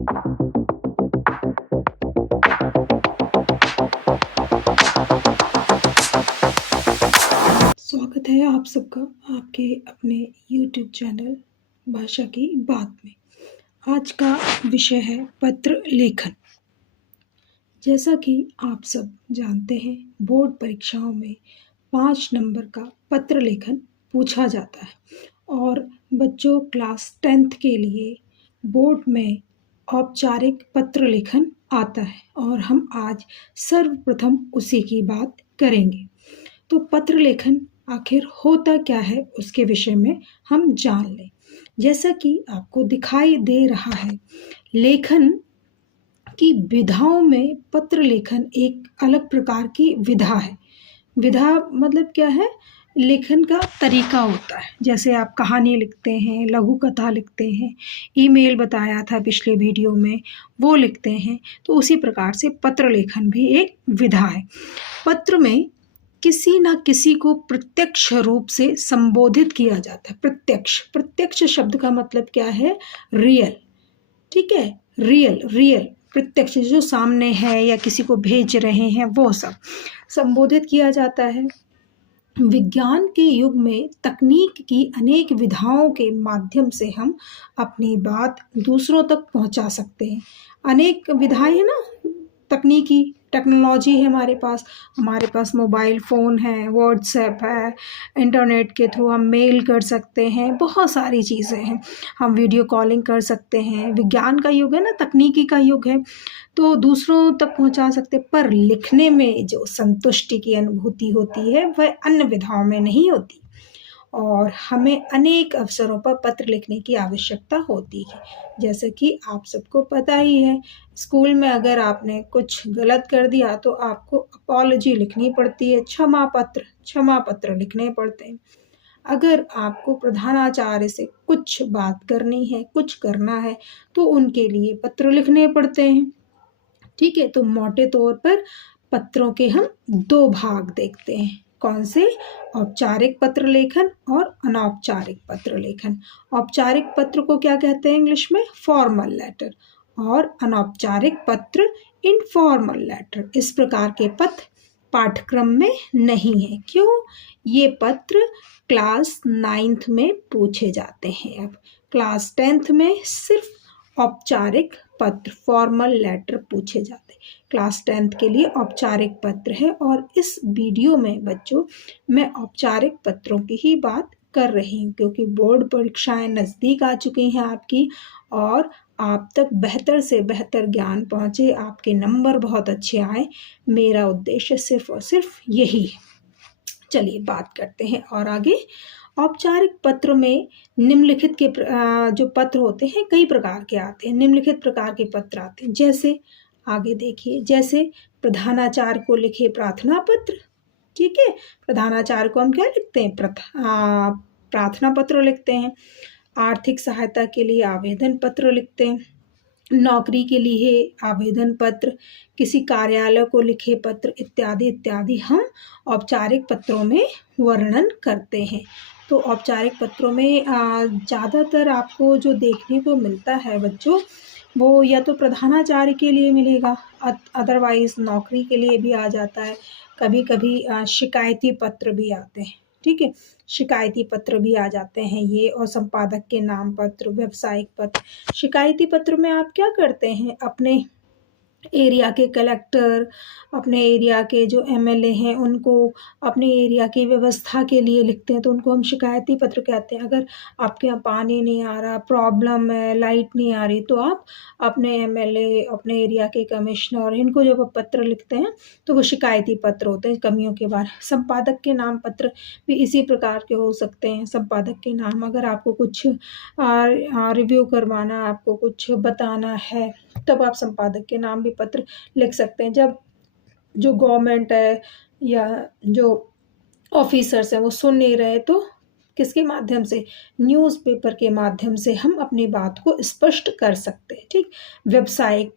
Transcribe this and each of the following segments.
स्वागत है आप सबका आपके अपने यूट्यूब चैनल भाषा की बात में। आज का विषय है पत्र लेखन। जैसा कि आप सब जानते हैं, बोर्ड परीक्षाओं में 5 नंबर का पत्र लेखन पूछा जाता है और बच्चों क्लास 10th के लिए बोर्ड में औपचारिक पत्र लेखन आता है और हम आज सर्वप्रथम उसी की बात करेंगे। तो पत्र लेखन आखिर होता क्या है उसके विषय में हम जान लें। जैसा कि आपको दिखाई दे रहा है, लेखन की विधाओं में पत्र लेखन एक अलग प्रकार की विधा है। विधा मतलब क्या है? लेखन का तरीका होता है। जैसे आप कहानी लिखते हैं, लघु कथा लिखते हैं, ईमेल बताया था पिछले वीडियो में, वो लिखते हैं, तो उसी प्रकार से पत्र लेखन भी एक विधा है। पत्र में किसी न किसी को प्रत्यक्ष रूप से संबोधित किया जाता है। प्रत्यक्ष शब्द का मतलब क्या है? रियल। ठीक है, रियल प्रत्यक्ष, जो सामने है या किसी को भेज रहे हैं, वो सब संबोधित किया जाता है। विज्ञान के युग में तकनीक की अनेक विधाओं के माध्यम से हम अपनी बात दूसरों तक पहुंचा सकते हैं। अनेक विधाएं हैं ना, तकनीकी टेक्नोलॉजी है हमारे पास मोबाइल फ़ोन है, व्हाट्सएप है, इंटरनेट के थ्रू हम मेल कर सकते हैं, बहुत सारी चीज़ें हैं। हम वीडियो कॉलिंग कर सकते हैं। विज्ञान का युग है ना, तकनीकी का युग है, तो दूसरों तक पहुंचा सकते। पर लिखने में जो संतुष्टि की अनुभूति होती है वह अन्य विधाओं में नहीं होती और हमें अनेक अवसरों पर पत्र लिखने की आवश्यकता होती है। जैसे कि आप सबको पता ही है, स्कूल में अगर आपने कुछ गलत कर दिया तो आपको अपॉलॉजी लिखनी पड़ती है, क्षमा पत्र लिखने पड़ते हैं। अगर आपको प्रधानाचार्य से कुछ बात करनी है, कुछ करना है, तो उनके लिए पत्र लिखने पड़ते हैं। ठीक है, तो मोटे तौर पर पत्रों के हम 2 भाग देखते हैं। कौन से? औपचारिक पत्र लेखन और अनौपचारिक पत्र लेखन। औपचारिक पत्र को क्या कहते हैं इंग्लिश में? Formal letter. और अनौपचारिक पत्र इनफॉर्मल लेटर। इस प्रकार के पत्र पाठ्यक्रम में नहीं है। क्यों? ये पत्र क्लास 9th में पूछे जाते हैं। अब क्लास 10th में सिर्फ औपचारिक पत्र, फॉर्मल लेटर पूछे जाते हैं। क्लास 10th के लिए औपचारिक पत्र है और इस वीडियो में बच्चों मैं औपचारिक पत्रों की ही बात कर रही हूँ, क्योंकि बोर्ड परीक्षाएं नज़दीक आ चुकी हैं आपकी और आप तक बेहतर से बेहतर ज्ञान पहुँचे, आपके नंबर बहुत अच्छे आए। मेरा उद्देश्य सिर्फ और सिर्फ यही है। चलिए बात करते हैं और आगे। औपचारिक पत्र में निम्नलिखित के जो पत्र होते हैं कई प्रकार के आते हैं। निम्नलिखित प्रकार के पत्र आते हैं, जैसे आगे देखिए, जैसे प्रधानाचार्य को लिखे प्रार्थना पत्र। ठीक है, प्रधानाचार्य को हम क्या लिखते हैं? प्रार्थना पत्र लिखते हैं। आर्थिक सहायता के लिए आवेदन पत्र लिखते हैं। नौकरी के लिए आवेदन पत्र, किसी कार्यालय को लिखे पत्र इत्यादि इत्यादि हम औपचारिक पत्रों में वर्णन करते हैं। तो औपचारिक पत्रों में ज़्यादातर आपको जो देखने को मिलता है बच्चों, वो या तो प्रधानाचार्य के लिए मिलेगा, अदरवाइज़ नौकरी के लिए भी आ जाता है। कभी कभी शिकायती पत्र भी आते हैं। ठीक है, शिकायती पत्र भी आ जाते हैं ये, और संपादक के नाम पत्र, व्यावसायिक पत्र। शिकायती पत्र में आप क्या करते हैं? अपने एरिया के कलेक्टर, अपने एरिया के जो एमएलए हैं उनको अपने एरिया की व्यवस्था के लिए लिखते हैं, तो उनको हम शिकायती पत्र कहते हैं। अगर आपके यहाँ पानी नहीं आ रहा, प्रॉब्लम है, लाइट नहीं आ रही, तो आप अपने एमएलए, अपने एरिया के कमिश्नर, इनको जब आप पत्र लिखते हैं तो वो शिकायती पत्र होते हैं कमियों के बारे। संपादक के नाम पत्र भी इसी प्रकार के हो सकते हैं। संपादक के नाम, अगर आपको कुछ रिव्यू करवाना, आपको कुछ बताना है, तब आप संपादक के नाम भी पत्र लिख सकते हैं। जब जो गवर्नमेंट है या जो ऑफिसर्स हैं वो सुन नहीं रहे, तो किसके माध्यम से? न्यूज़पेपर के माध्यम से हम अपनी बात को स्पष्ट कर सकते हैं। ठीक, व्यावसायिक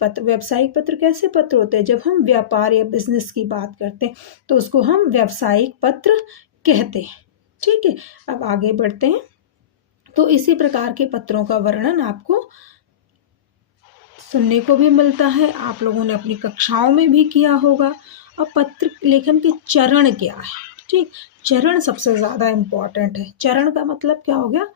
पत्र कैसे पत्र होते हैं? जब हम व्यापार या बिजनेस की बात करते हैं तो उसको हम व्यावसायिक पत्र कहते हैं। ठीक है, अब आगे बढ़ते हैं। तो इसी प्रकार के पत्रों का वर्णन आपको सुनने को भी मिलता है, आप लोगों ने अपनी कक्षाओं में भी किया होगा। अब पत्र लेखन के चरण क्या है? ठीक, चरण सबसे ज़्यादा इम्पॉर्टेंट है। चरण का मतलब क्या हो गया?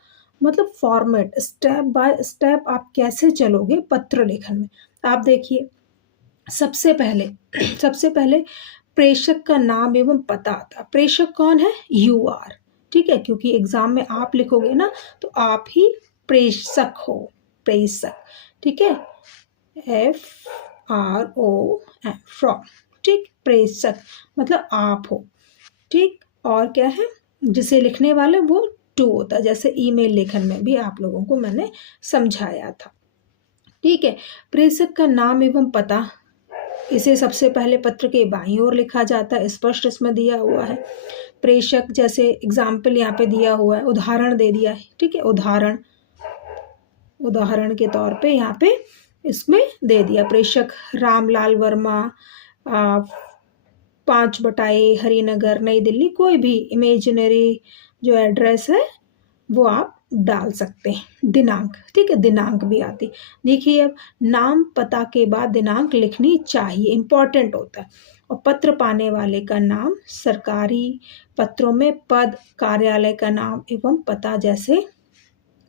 मतलब फॉर्मेट, स्टेप बाय स्टेप आप कैसे चलोगे पत्र लेखन में। आप देखिए, सबसे पहले प्रेषक का नाम एवं पता आता है। प्रेषक कौन है? You are. ठीक है, क्योंकि एग्जाम में आप लिखोगे ना, तो आप ही प्रेषक हो, प्रेषक। ठीक है, FROM, फ्रॉम। ठीक, प्रेषक मतलब आप हो। ठीक, और क्या है? जिसे लिखने वाले वो टू होता है, जैसे ईमेल लेखन में भी आप लोगों को मैंने समझाया था। ठीक है, प्रेषक का नाम एवं पता, इसे सबसे पहले पत्र के बाईं ओर लिखा जाता है, स्पष्ट इसमें दिया हुआ है। प्रेषक, जैसे एग्जाम्पल यहाँ पे दिया हुआ है, उदाहरण दे दिया है। ठीक है, उदाहरण के तौर पे यहाँ पे इसमें दे दिया, प्रेषक रामलाल वर्मा, 5/A हरिनगर, नई दिल्ली। कोई भी इमेजिनरी जो एड्रेस है वो आप डाल सकते हैं। दिनांक, ठीक है, दिनांक भी आती। देखिए, अब नाम पता के बाद दिनांक लिखनी चाहिए, इम्पोर्टेंट होता है। और पत्र पाने वाले का नाम, सरकारी पत्रों में पद, कार्यालय का नाम एवं पता,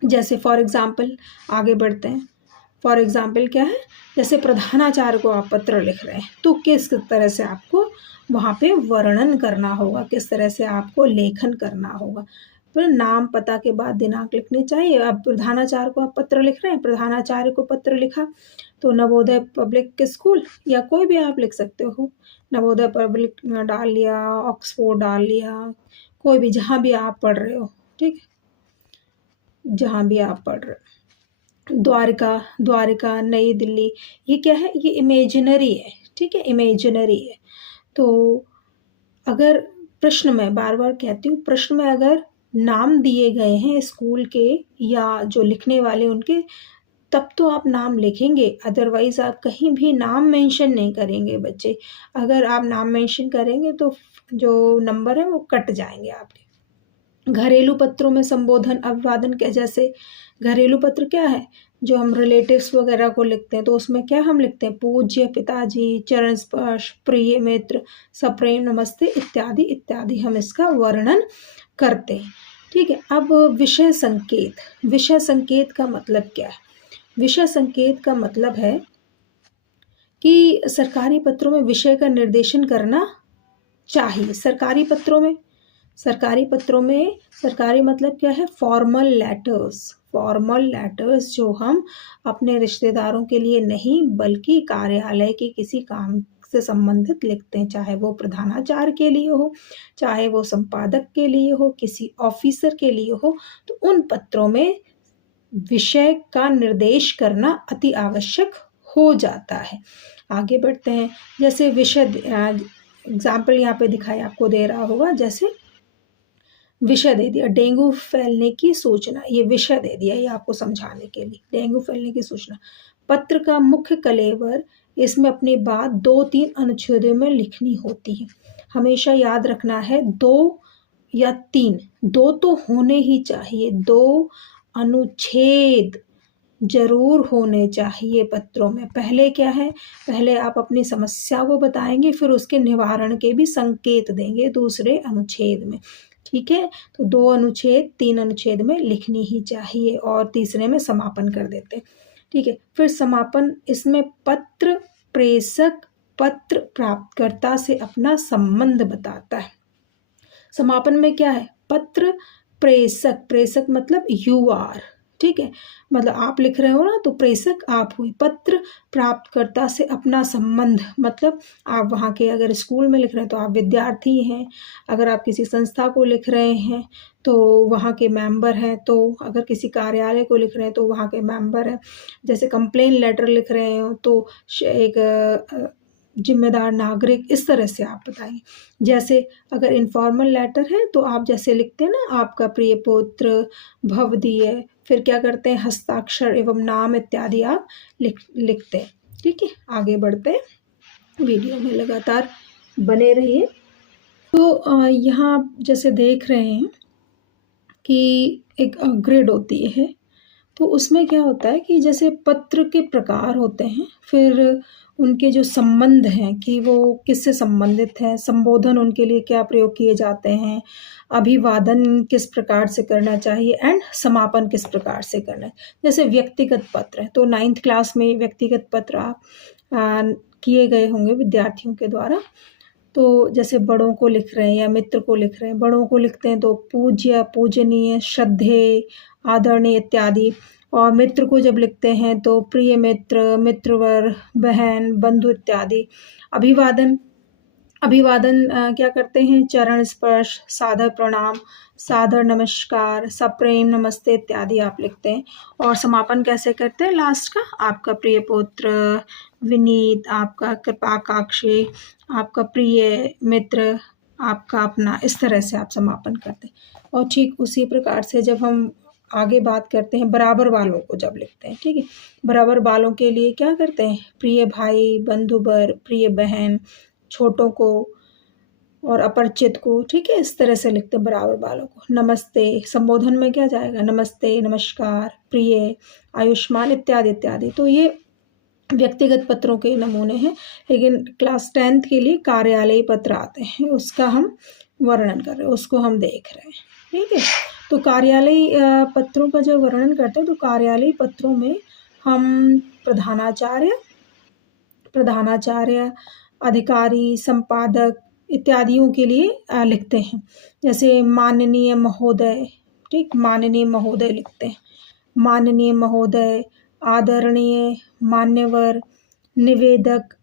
जैसे फॉर एग्जाम्पल आगे बढ़ते हैं। फॉर एग्जाम्पल क्या है? जैसे प्रधानाचार्य को आप पत्र लिख रहे हैं, तो किस तरह से आपको वहाँ पे वर्णन करना होगा, किस तरह से आपको लेखन करना होगा। फिर नाम पता के बाद दिनांक लिखनी चाहिए। अब प्रधानाचार्य को आप पत्र लिख रहे हैं, प्रधानाचार्य को पत्र लिखा, तो नवोदय पब्लिक स्कूल या कोई भी आप लिख सकते हो। नवोदय पब्लिक डाल लिया, ऑक्सफोर्ड डाल लिया, कोई भी, जहाँ भी आप पढ़ रहे हो। ठीक है, जहाँ भी आप पढ़ रहे हो। द्वारिका, नई दिल्ली, ये क्या है? ये इमेजिनरी है। ठीक है, इमेजिनरी है। तो अगर प्रश्न में, बार बार कहती हूँ, प्रश्न में अगर नाम दिए गए हैं स्कूल के या जो लिखने वाले उनके, तब तो आप नाम लिखेंगे, अदरवाइज आप कहीं भी नाम मेंशन नहीं करेंगे बच्चे। अगर आप नाम मेंशन करेंगे तो जो नंबर है वो कट जाएंगे आपके। घरेलू पत्रों में संबोधन, अभिवादन के, जैसे घरेलू पत्र क्या है? जो हम रिलेटिव्स वगैरह को लिखते हैं, तो उसमें क्या हम लिखते हैं? पूज्य पिताजी, चरण स्पर्श, प्रिय मित्र, सप्रेम नमस्ते, इत्यादि इत्यादि हम इसका वर्णन करते हैं। ठीक है, अब विषय संकेत। विषय संकेत का मतलब क्या है? विषय संकेत का मतलब है कि सरकारी पत्रों में विषय का निर्देशन करना चाहिए। सरकारी पत्रों में, सरकारी मतलब क्या है? फॉर्मल लेटर्स जो हम अपने रिश्तेदारों के लिए नहीं, बल्कि कार्यालय के किसी काम से संबंधित लिखते हैं, चाहे वो प्रधानाचार्य के लिए हो, चाहे वो संपादक के लिए हो, किसी ऑफिसर के लिए हो, तो उन पत्रों में विषय का निर्देश करना अति आवश्यक हो जाता है। आगे बढ़ते हैं। जैसे विषय, एग्जाम्पल यहाँ पे दिखाया आपको दे रहा होगा, जैसे विषय दे दिया डेंगू फैलने की सूचना, ये विषय दे दिया, ये आपको समझाने के लिए, डेंगू फैलने की सूचना। पत्र का मुख्य कलेवर, इसमें अपनी बात 2-3 अनुच्छेदों में लिखनी होती है। हमेशा याद रखना है 2 या 3, 2 तो होने ही चाहिए, 2 अनुच्छेद जरूर होने चाहिए पत्रों में। पहले क्या है? पहले आप अपनी समस्या को बताएंगे, फिर उसके निवारण के भी संकेत देंगे दूसरे अनुच्छेद में। ठीक है, तो 2 अनुच्छेद 3 अनुच्छेद में लिखनी ही चाहिए, और तीसरे में समापन कर देते हैं। ठीक है, फिर समापन, इसमें पत्र प्रेषक पत्र प्राप्तकर्ता से अपना संबंध बताता है। समापन में क्या है? पत्र प्रेषक मतलब यू आर। ठीक है, मतलब आप लिख रहे हो ना, तो प्रेषक आप हुई। पत्र प्राप्तकर्ता से अपना संबंध मतलब आप वहाँ के, अगर स्कूल में लिख रहे हैं तो आप विद्यार्थी हैं, अगर आप किसी संस्था को लिख रहे हैं तो वहाँ के मेंबर हैं, तो अगर किसी कार्यालय को लिख रहे हैं तो वहाँ के मेंबर हैं। जैसे कंप्लेन लेटर लिख रहे हो तो एक जिम्मेदार नागरिक, इस तरह से आप बताएंगे। जैसे अगर इनफॉर्मल लेटर है तो आप जैसे लिखते हैं ना, आपका प्रिय पुत्र भवदीय, फिर क्या करते हैं? हस्ताक्षर एवं नाम इत्यादि आप लिखते हैं। ठीक है, आगे बढ़ते हैं, वीडियो में लगातार बने रहिए। तो यहाँ आप जैसे देख रहे हैं कि एक ग्रिड होती है, तो उसमें क्या होता है कि जैसे पत्र के प्रकार होते हैं, फिर उनके जो संबंध हैं कि वो किससे संबंधित हैं, संबोधन उनके लिए क्या प्रयोग किए जाते हैं, अभिवादन किस प्रकार से करना चाहिए एंड समापन किस प्रकार से करना है। जैसे व्यक्तिगत पत्र है, तो 9th क्लास में व्यक्तिगत पत्र आप किए गए होंगे विद्यार्थियों के द्वारा। तो जैसे बड़ों को लिख रहे हैं या मित्र को लिख रहे हैं, बड़ों को लिखते हैं तो पूज्य, पूजनीय, श्रद्धेय, आदरणीय इत्यादि, और मित्र को जब लिखते हैं तो प्रिय मित्र, मित्रवर, बहन, बंधु इत्यादि। अभिवादन, अभिवादन क्या करते हैं, चरण स्पर्श, सादर प्रणाम, सादर नमस्कार, सप्रेम नमस्ते इत्यादि आप लिखते हैं। और समापन कैसे करते हैं लास्ट का, आपका प्रिय पुत्र, विनीत, आपका कृपाकाक्षी, आपका प्रिय मित्र, आपका अपना, इस तरह से आप समापन करते हैं। और ठीक उसी प्रकार से जब हम आगे बात करते हैं बराबर वालों को जब लिखते हैं, ठीक है, बराबर वालों के लिए क्या करते हैं, प्रिय भाई, बंधुबर, प्रिय बहन, छोटों को और अपरिचित को, ठीक है, इस तरह से लिखते हैं बराबर वालों को। नमस्ते, संबोधन में क्या जाएगा, नमस्ते, नमस्कार, प्रिय, आयुष्मान इत्यादि इत्यादि। तो ये व्यक्तिगत पत्रों के नमूने हैं, लेकिन क्लास 10th के लिए कार्यालयी पत्र आते हैं, उसका हम वर्णन कर रहे हैं, उसको हम देख रहे हैं, ठीक है। तो कार्यालयी पत्रों का जब वर्णन करते हैं तो कार्यालयी पत्रों में हम प्रधानाचार्य, अधिकारी, संपादक इत्यादियों के लिए लिखते हैं। जैसे माननीय महोदय, ठीक, माननीय महोदय लिखते हैं, माननीय महोदय, आदरणीय, मान्यवर, निवेदक,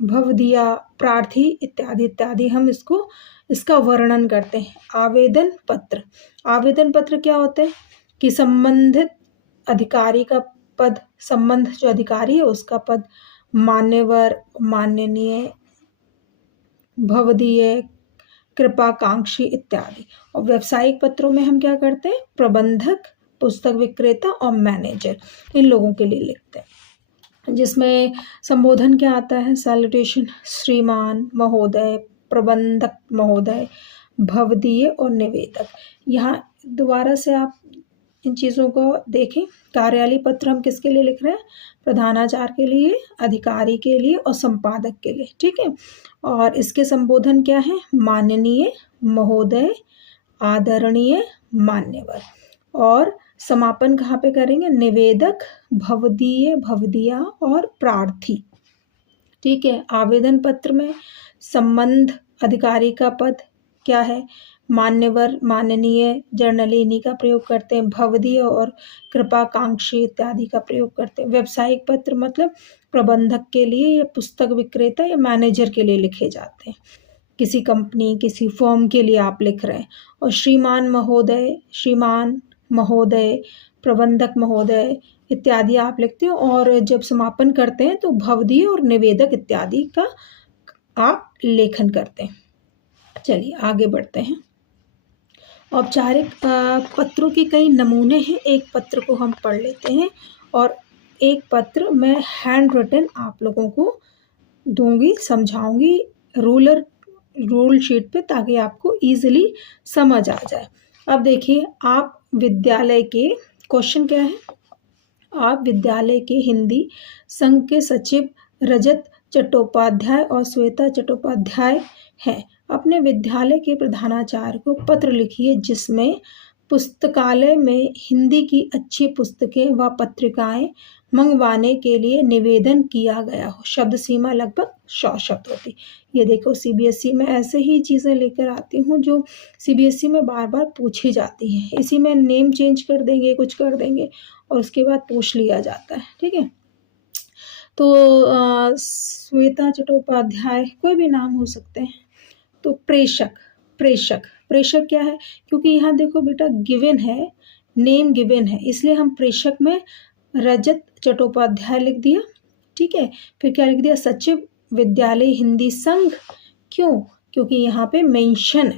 भवदीया, प्रार्थी इत्यादि इत्यादि हम इसका वर्णन करते हैं। आवेदन पत्र, आवेदन पत्र क्या होते हैं कि संबंधित अधिकारी का पद, संबंध जो अधिकारी है उसका पद, मान्यवर, माननीय, भवदीय, कृपाकांक्षी इत्यादि। और व्यावसायिक पत्रों में हम क्या करते हैं, प्रबंधक, पुस्तक विक्रेता और मैनेजर, इन लोगों के लिए लिखते हैं। जिसमें संबोधन क्या आता है, सैल्यूटेशन, श्रीमान, महोदय, प्रबंधक महोदय, भवदीय और निवेदक। यहाँ दोबारा से आप इन चीज़ों को देखें। कार्यालय पत्र हम किसके लिए लिख रहे हैं, प्रधानाचार्य के लिए, अधिकारी के लिए और संपादक के लिए, ठीक है। और इसके संबोधन क्या है, माननीय, महोदय, आदरणीय, मान्यवर। और समापन कहाँ पे करेंगे, निवेदक, भवदीय, भवदीया और प्रार्थी, ठीक है। आवेदन पत्र में संबंध अधिकारी का पद क्या है, मान्यवर, माननीय, जर्नली इन्हीं का प्रयोग करते हैं, भवदीय और कृपाकांक्षी इत्यादि का प्रयोग करते हैं। व्यावसायिक पत्र मतलब प्रबंधक के लिए या पुस्तक विक्रेता या मैनेजर के लिए लिखे जाते हैं, किसी कंपनी, किसी फर्म के लिए आप लिख रहे हैं। और श्रीमान महोदय, श्रीमान महोदय, प्रबंधक महोदय इत्यादि आप लिखते हो। और जब समापन करते हैं तो भवदीय और निवेदक इत्यादि का आप लेखन करते हैं। चलिए आगे बढ़ते हैं। औपचारिक पत्रों के कई नमूने हैं, एक पत्र को हम पढ़ लेते हैं और एक पत्र मैं हैंड रिटन आप लोगों को दूंगी, समझाऊंगी रूल शीट पे, ताकि आपको इजीली समझ आ जाए। अब देखिए, आप विद्यालय के, क्वेश्चन क्या है, आप विद्यालय के हिंदी संघ के सचिव रजत चट्टोपाध्याय और श्वेता चट्टोपाध्याय हैं। अपने विद्यालय के प्रधानाचार्य को पत्र लिखिए जिसमें पुस्तकालय में हिंदी की अच्छी पुस्तकें व पत्रिकाएं मंगवाने के लिए निवेदन किया गया हो। शब्द सीमा लगभग 100 शब्द होती। ये देखो, सीबीएसई में ऐसे ही चीज़ें लेकर आती हूँ जो सीबीएसई में बार बार पूछी जाती हैं। इसी में नेम चेंज कर देंगे, कुछ कर देंगे और उसके बाद पूछ लिया जाता है, ठीक है। तो श्वेता चट्टोपाध्याय, कोई भी नाम हो सकते हैं। तो प्रेषक, प्रेषक क्या है, क्योंकि यहाँ देखो बेटा गिवन है, नेम गिवन है, इसलिए हम प्रेषक में रजत चट्टोपाध्याय लिख दिया, ठीक है। फिर क्या लिख दिया, सचिव विद्यालय हिंदी संघ, क्यों, क्योंकि यहाँ पे मेंशन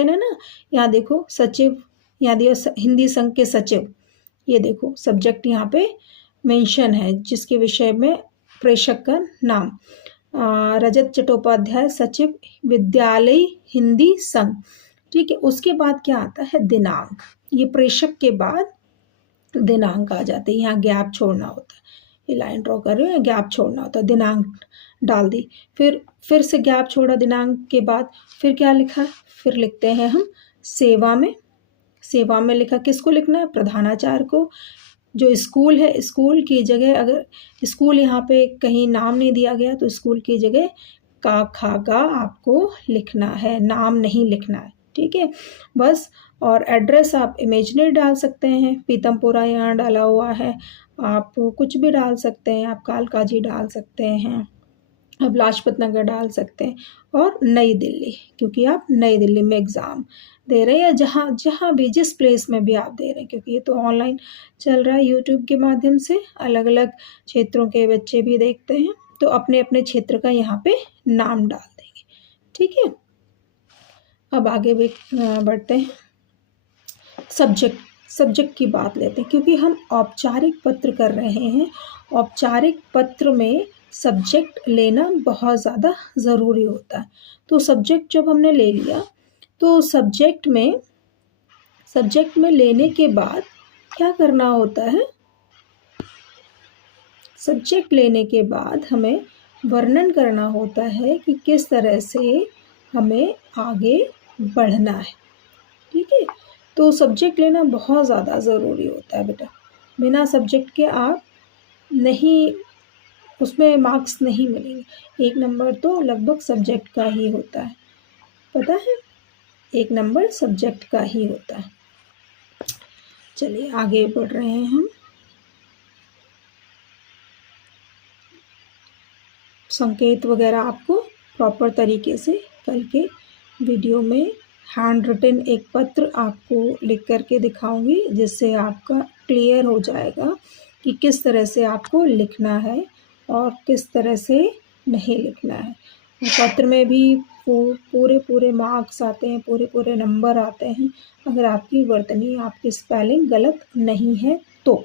है ना। यहाँ देखो सचिव, यहाँ दिया हिंदी संघ के सचिव, ये देखो सब्जेक्ट यहाँ पे मेंशन है जिसके विषय में प्रेषक का नाम, रजत चट्टोपाध्याय सचिव विद्यालय हिंदी संघ, ठीक है। उसके बाद क्या आता है, दिनांक। ये प्रेषक के बाद दिनांक आ जाते हैं। यहाँ गैप छोड़ना होता है, ये लाइन ड्रॉ कर रही हूँ, यहाँ गैप छोड़ना होता है, दिनांक डाल दी, फिर से गैप छोड़ा दिनांक के बाद, फिर क्या लिखा, फिर लिखते हैं हम सेवा में। सेवा में लिखा, किसको लिखना है, प्रधानाचार्य को। जो स्कूल है, स्कूल की जगह अगर स्कूल यहाँ पे कहीं नाम नहीं दिया गया तो स्कूल की जगह का खा गा आपको लिखना है, नाम नहीं लिखना है, ठीक है बस। और एड्रेस आप इमेजनरी डाल सकते हैं, पीतमपुरा यहाँ डाला हुआ है, आप कुछ भी डाल सकते हैं, आप कालकाजी डाल सकते हैं, आप लाजपत नगर डाल सकते हैं, और नई दिल्ली, क्योंकि आप नई दिल्ली में एग्ज़ाम दे रहे हैं, या जहाँ जहाँ भी जिस प्लेस में भी आप दे रहे हैं, क्योंकि ये तो ऑनलाइन चल रहा है यूट्यूब के माध्यम से, अलग अलग क्षेत्रों के बच्चे भी देखते हैं, तो अपने अपने क्षेत्र का यहाँ पे नाम डाल देंगे, ठीक है। अब आगे भी बढ़ते हैं, सब्जेक्ट की बात लेते हैं, क्योंकि हम औपचारिक पत्र कर रहे हैं। औपचारिक पत्र में सब्जेक्ट लेना बहुत ज़्यादा ज़रूरी होता है। तो सब्जेक्ट जब हमने ले लिया, तो सब्जेक्ट में लेने के बाद क्या करना होता है, सब्जेक्ट लेने के बाद हमें वर्णन करना होता है कि किस तरह से हमें आगे बढ़ना है, ठीक है। तो सब्जेक्ट लेना बहुत ज़्यादा ज़रूरी होता है बेटा, बिना सब्जेक्ट के आप नहीं, उसमें मार्क्स नहीं मिलेंगे। 1 नंबर तो लगभग सब्जेक्ट का ही होता है, पता है, 1 नंबर सब्जेक्ट का ही होता है। चलिए आगे बढ़ रहे हैं हम। संकेत वगैरह आपको प्रॉपर तरीके से कल के वीडियो में हैंड रिटन एक पत्र आपको लिख करके दिखाऊंगी, जिससे आपका क्लियर हो जाएगा कि किस तरह से आपको लिखना है और किस तरह से नहीं लिखना है। पत्र में भी पूरे मार्क्स आते हैं, पूरे नंबर आते हैं, अगर आपकी वर्तनी, आपकी स्पेलिंग गलत नहीं है तो,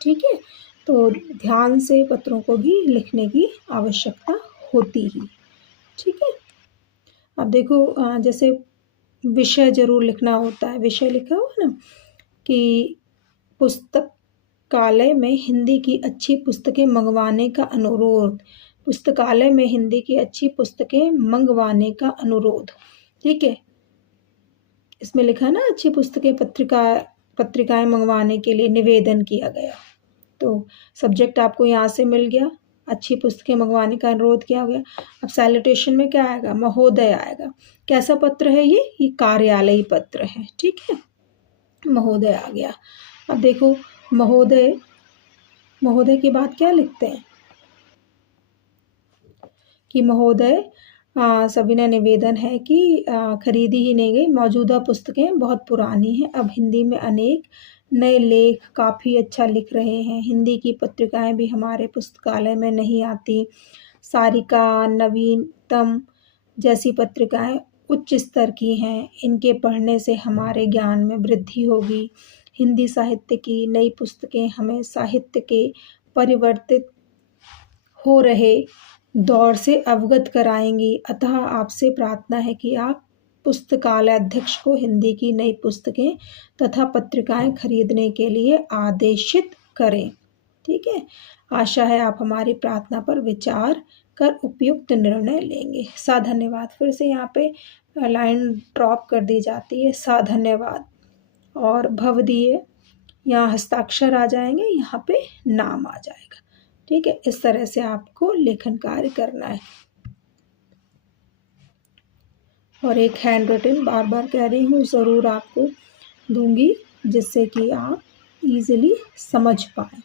ठीक है। तो ध्यान से पत्रों को भी लिखने की आवश्यकता होती ही, ठीक है। अब देखो, जैसे विषय जरूर लिखना होता है, विषय लिखा हुआ ना कि पुस्तकालय में हिंदी की अच्छी पुस्तकें मंगवाने का अनुरोध, पुस्तकालय में हिंदी की अच्छी पुस्तकें मंगवाने का अनुरोध, ठीक है। इसमें लिखा ना, अच्छी पुस्तकें पत्रिकाएं मंगवाने के लिए निवेदन किया गया। तो सब्जेक्ट आपको यहाँ से मिल गया, अच्छी पुस्तकें मंगवाने का अनुरोध किया गया। अब सैल्यूटेशन में क्या आएगा, महोदय आएगा। कैसा पत्र है ये कार्यालयी पत्र है, ठीक है, महोदय आ गया। अब देखो, महोदय के बाद क्या लिखते हैं कि महोदय, सविनय निवेदन है कि खरीदी ही नहीं गई मौजूदा पुस्तकें बहुत पुरानी हैं, अब हिंदी में अनेक नए लेख काफ़ी अच्छा लिख रहे हैं, हिंदी की पत्रिकाएं भी हमारे पुस्तकालय में नहीं आती, सारिका, नवीनतम जैसी पत्रिकाएं उच्च स्तर की हैं, इनके पढ़ने से हमारे ज्ञान में वृद्धि होगी, हिंदी साहित्य की नई पुस्तकें हमें साहित्य के परिवर्तित हो रहे दौर से अवगत कराएंगी, अतः आपसे प्रार्थना है कि आप पुस्तकालय अध्यक्ष को हिंदी की नई पुस्तकें तथा पत्रिकाएं खरीदने के लिए आदेशित करें, ठीक है। आशा है आप हमारी प्रार्थना पर विचार कर उपयुक्त निर्णय लेंगे। सा धन्यवाद, फिर से यहाँ पे लाइन ड्रॉप कर दी जाती है, सा धन्यवाद, और भवदीय, यहाँ हस्ताक्षर आ जाएंगे, यहाँ पे नाम आ जाएगा, ठीक है। इस तरह से आपको लेखन कार्य करना है। और एक हैंड रिटन, बार बार कह रही हूँ, ज़रूर आपको दूंगी, जिससे कि आप इजीली समझ पाएँ।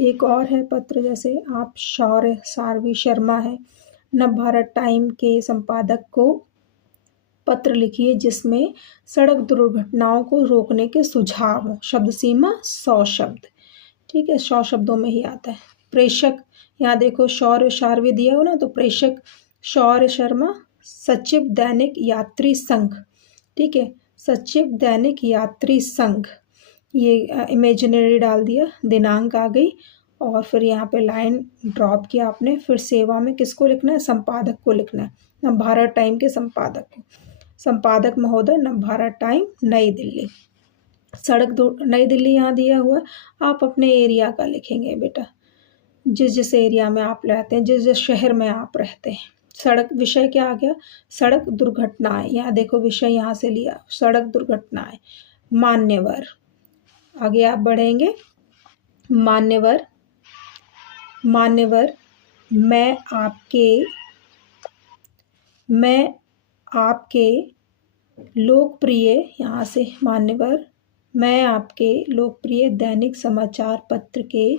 एक और है पत्र, जैसे आप शौर्य सारवी शर्मा है, नवभारत टाइम के संपादक को पत्र लिखिए जिसमें सड़क दुर्घटनाओं को रोकने के सुझाव हों, शब्द सीमा 100 शब्द, ठीक है, 100 शब्दों में ही आता है। प्रेषक, यहाँ देखो शौर्य सारवी दिया हो ना, तो प्रेषक शौर्य शर्मा, सचिव दैनिक यात्री संघ, ठीक है, सचिव दैनिक यात्री संघ, ये इमेजिनरी डाल दिया, दिनांक आ गई, और फिर यहाँ पे लाइन ड्रॉप किया आपने, फिर सेवा में किसको लिखना है, संपादक को लिखना है, नवभारत टाइम के संपादक को, संपादक महोदय, नवभारत टाइम, नई दिल्ली, नई दिल्ली यहाँ दिया हुआ है, आप अपने एरिया का लिखेंगे बेटा, जिस जिस एरिया में आप रहते हैं, जिस जिस शहर में आप रहते हैं। सड़क विषय क्या आ गया? सड़क दुर्घटनाएं। यहाँ देखो विषय यहाँ से लिया, सड़क दुर्घटनाएं। मान्यवर, आगे आप बढ़ेंगे। मान्यवर, मान्यवर, मैं आपके लोकप्रिय, यहाँ से मान्यवर, मैं आपके लोकप्रिय दैनिक समाचार पत्र के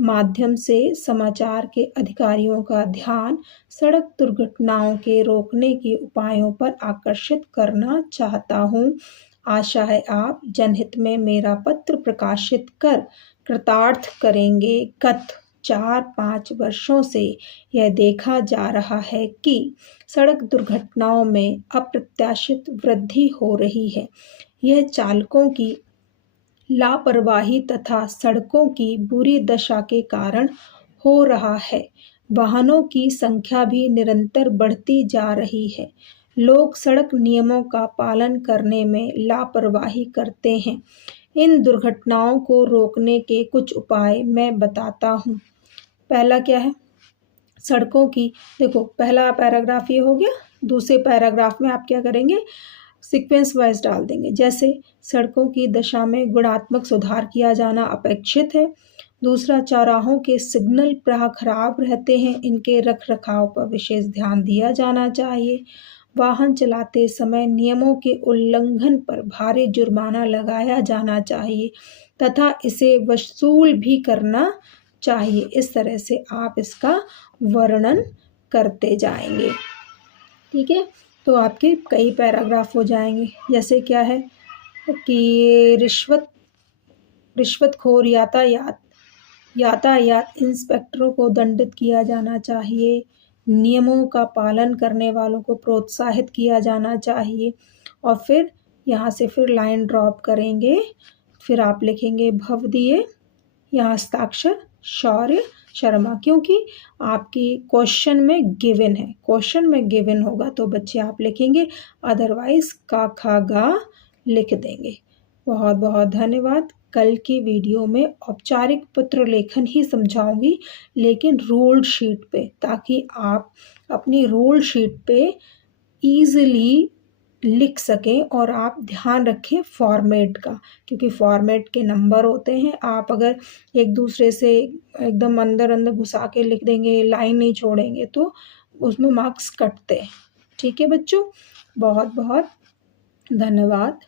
माध्यम से समाचार के अधिकारियों का ध्यान सड़क दुर्घटनाओं के रोकने के उपायों पर आकर्षित करना चाहता हूँ। आशा है आप जनहित में मेरा पत्र प्रकाशित कर कृतार्थ करेंगे। गत 4-5 वर्षों से यह देखा जा रहा है कि सड़क दुर्घटनाओं में अप्रत्याशित वृद्धि हो रही है। यह चालकों की लापरवाही तथा सड़कों की बुरी दशा के कारण हो रहा है। वाहनों की संख्या भी निरंतर बढ़ती जा रही है। लोग सड़क नियमों का पालन करने में लापरवाही करते हैं। इन दुर्घटनाओं को रोकने के कुछ उपाय मैं बताता हूँ। पहला क्या है? सड़कों की, देखो पहला पैराग्राफ ये हो गया। दूसरे पैराग्राफ में आप क्या करेंगे? सीक्वेंस वाइज डाल देंगे। जैसे सड़कों की दशा में गुणात्मक सुधार किया जाना अपेक्षित है। दूसरा, चौराहों के सिग्नल प्रायः खराब रहते हैं, इनके रख रखाव पर विशेष ध्यान दिया जाना चाहिए। वाहन चलाते समय नियमों के उल्लंघन पर भारी जुर्माना लगाया जाना चाहिए तथा इसे वसूल भी करना चाहिए। इस तरह से आप इसका वर्णन करते जाएंगे। ठीक है, तो आपके कई पैराग्राफ हो जाएंगे। जैसे क्या है कि रिश्वतखोर यातायात इंस्पेक्टरों को दंडित किया जाना चाहिए। नियमों का पालन करने वालों को प्रोत्साहित किया जाना चाहिए। और फिर यहाँ से फिर लाइन ड्रॉप करेंगे। फिर आप लिखेंगे भवदीय, यहाँ हस्ताक्षर शौर्य शर्मा, क्योंकि आपकी क्वेश्चन में गिवन है। क्वेश्चन में गिवन होगा तो बच्चे आप लिखेंगे, अदरवाइज का खा गा लिख देंगे। बहुत बहुत धन्यवाद। कल की वीडियो में औपचारिक पत्र लेखन ही समझाऊंगी, लेकिन रूल शीट पे, ताकि आप अपनी रूल शीट पे ईजिली लिख सकें। और आप ध्यान रखें फॉर्मेट का, क्योंकि फॉर्मेट के नंबर होते हैं। आप अगर एक दूसरे से एकदम अंदर अंदर घुसा के लिख देंगे, लाइन नहीं छोड़ेंगे, तो उसमें मार्क्स कटते हैं। ठीक है बच्चों, बहुत बहुत धन्यवाद।